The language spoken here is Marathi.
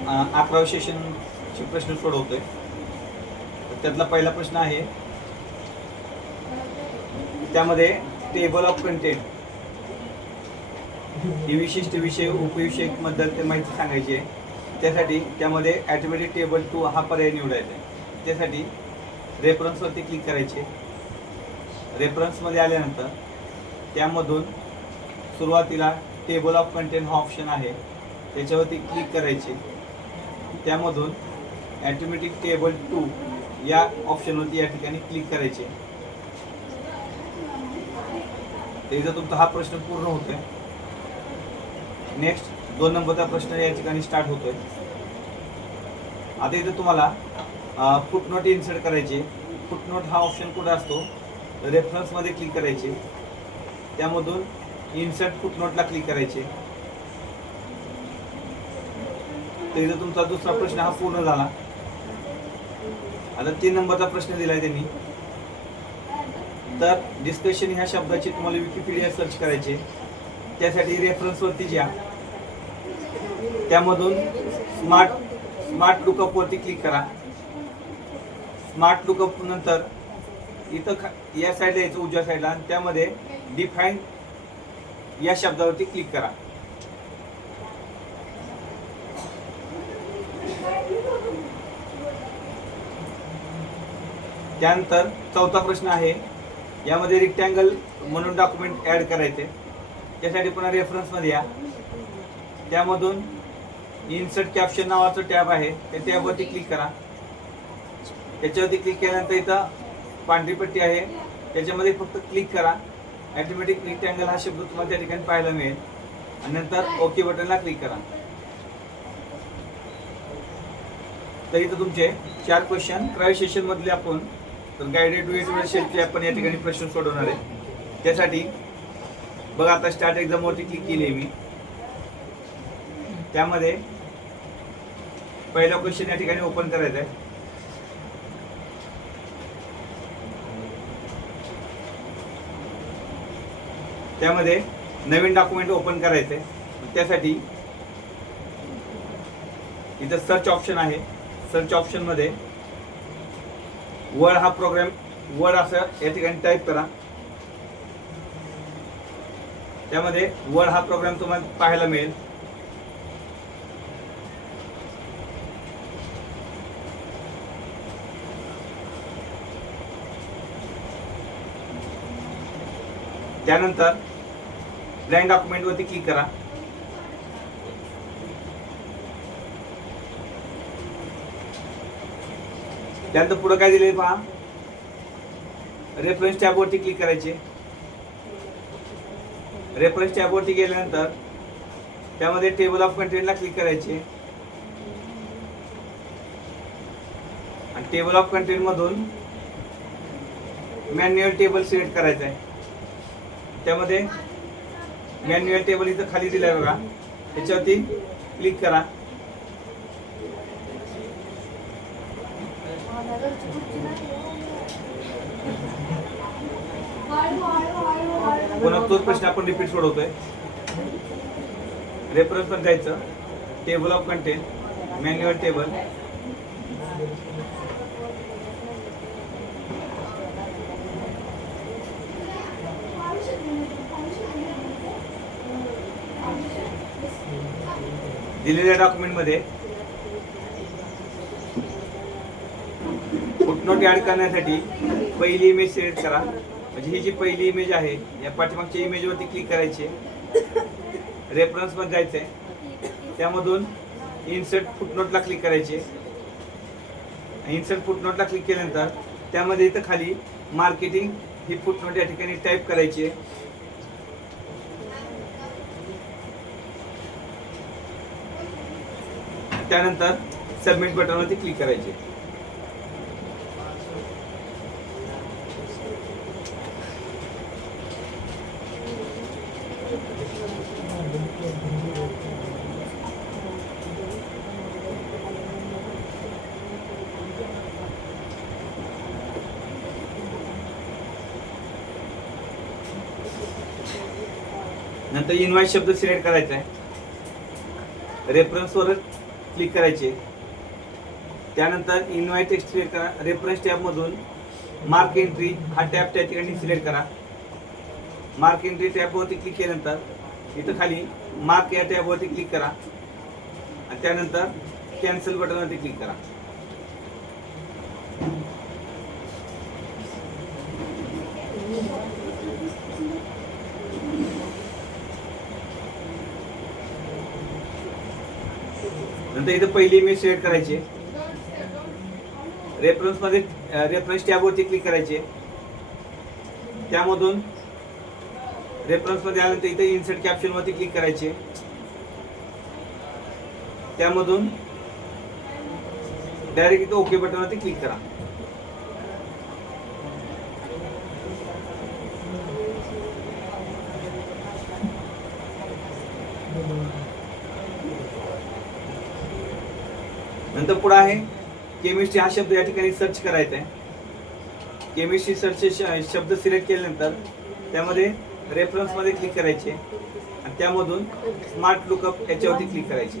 11व्या सेशनचे प्रश्न सोडवतोय. त्यातला पहिला प्रश्न आहे, त्यामध्ये टेबल ऑफ कंटेंट ही विशिष्ट विषय उपविषयक बद्दल ते माहिती सांगायची आहे. त्यासाठी त्यामध्ये ॲटोमॅटिक टेबल 2 हा पर्याय निवडायचा आहे. त्यासाठी रेफरन्सवरती क्लिक करायचे. रेफरन्समध्ये आल्यानंतर त्यामधून सुरुवातीला टेबल ऑफ कंटेंट हा ऑप्शन आहे, त्याच्यावरती क्लिक करायचे. त्यामधून ॲटोमॅटिक टेबल 2 या ऑप्शनवरती या ठिकाणी क्लिक करायचे. तर इथं तुमचा हा प्रश्न पूर्ण होतोय. नेक्स्ट 2 नंबरचा प्रश्न या ठिकाणी स्टार्ट होतोय. आता इथं तुम्हाला फुटनोट इन्सर्ट करायचे. फुटनोट हा ऑप्शन कुठे असतो, रेफरन्समध्ये क्लिक करायचे. त्यामधून इन्सर्ट फुटनोटला क्लिक करायचे. तर इथं तुमचा दुसरा प्रश्न हा पूर्ण झाला. आता 3 नंबरचा प्रश्न दिलाय त्यांनी. तर डिस्कशन ह्या शब्दाची तुम्हाला विकिपीडिया सर्च करायचे. त्यासाठी रेफरन्सवरती जा. त्यामधून स्मार्ट लुकअपवरती क्लिक करा. स्मार्ट लुकअप नंतर इथं या साईडला यायचं उजव्या साईडला, आणि त्यामध्ये डिफाईन या शब्दावरती क्लिक करा. त्यानंतर चौथा प्रश्न आहे, यामध्ये रेक्टँगल म्हणून डॉक्युमेंट ॲड करायचे. त्यासाठी पुन्हा रेफरन्समध्ये या. त्यामधून इन्सर्ट कॅप्शन नावाचं टॅब आहे, त्या टॅबवरती क्लिक करा. त्याच्यावरती क्लिक केल्यानंतर इथं पांढरी पट्टी आहे, त्याच्यामध्ये फक्त क्लिक करा. ॲटोमॅटिक रेक्टँगल हा शब्द तुम्हाला त्या ठिकाणी पाहायला मिळेल, आणि नंतर ओके बटनला क्लिक करा. तर इथं तुमचे 4 क्वेश्चन ट्रायल सेशन मधले आपण गायडेड वेट शेल्फचे आपण या ठिकाणी प्रश्न सोडवणार आहे. त्यासाठी बघा, आता स्टार्ट एक्झामवरती क्लिक केली आहे मी. त्यामध्ये पहिला क्वेश्चन या ठिकाणी ओपन करायचा आहे. त्यामध्ये नवीन डॉक्युमेंट ओपन करायचं आहे. त्यासाठी इथं सर्च ऑप्शन आहे. सर्च ऑप्शन मध्ये वर्ड हा प्रोग्राम, वर्ड असं या ठिकाणी टाईप करा. त्यामध्ये वर्ड हा प्रोग्राम तुम्हाला पाहायला मिळेल. त्यानंतर ब्लँक डॉक्युमेंट वरती क्लिक करा. त्यानंतर पुढे काय दिले पहा, रेफरन्स टॅब वरती क्लिक करायचे. रेफरन्स टॅब वरती गेल्यानंतर त्यामध्ये टेबल ऑफ कंटेंटला क्लिक करायचे, आणि टेबल ऑफ कंटेंट मधून मॅन्युअल टेबल सिलेक्ट करायचं आहे. त्यामध्ये मॅन्युअल टेबल इथं खाली दिलाय बघा, त्याच्यावरती क्लिक करा. पुन्हा तोच प्रश्न आपण रिपीट सोडवतोय. रेफरन्स पण जायचं, table of content, manual table, दिलेल्या डॉक्युमेंट मध्ये फुटनोट ऍड करण्यासाठी पहिली इमेज सिलेक्ट करा. म्हणजे ही जी पहिली इमेज आहे, या पाठीमागच्या इमेज वरती क्लिक करायचे. रेफरन्स मध्ये जायचंय. त्यामधून इन्सर्ट फुटनोटला क्लिक करायचे. इन्सर्ट फुटनोटला क्लिक केल्यानंतर त्यामध्ये इथं खाली मार्केटिंग ही फुटनोट या ठिकाणी टाईप करायची. त्यानंतर सबमिट बटनवरती क्लिक करायचे. नंतर इनवाइस शब्द सिलेक्ट करायचा आहे. रेफरन्सवर क्लिक करायचे. त्यानंतर इन्व्हाइट टेक्स्ट सिलेक्ट करा. रेफरन्स टॅबमधून मार्क एंट्री हा टॅब त्या ठिकाणी सिलेक्ट करा. मार्क एंट्री टॅबवरती क्लिक केल्यानंतर इथं खाली मार्क या टॅबवरती क्लिक करा आणि त्यानंतर कॅन्सल बटनवरती क्लिक करा. नंतर इथं पहिली इमेज सिलेक्ट करायची. रेफरन्स टॅबवरती क्लिक करायचे. त्यामधून रेफरन्समध्ये आल्यानंतर इथे इन्सर्ट कॅप्शनवरती क्लिक करायचे. त्यामधून डायरेक्ट इथं ओके बटनवरती क्लिक करा. नंतर पुढे आहे केमिस्ट्री हा शब्द या ठिकाणी सर्च करायचा आहे. केमिस्ट्री सर्च शब्द सिलेक्ट केल्यानंतर त्यामध्ये रेफरन्समध्ये क्लिक करायचे आणि त्यामधून स्मार्ट लुकअप याच्यावरती क्लिक करायचे.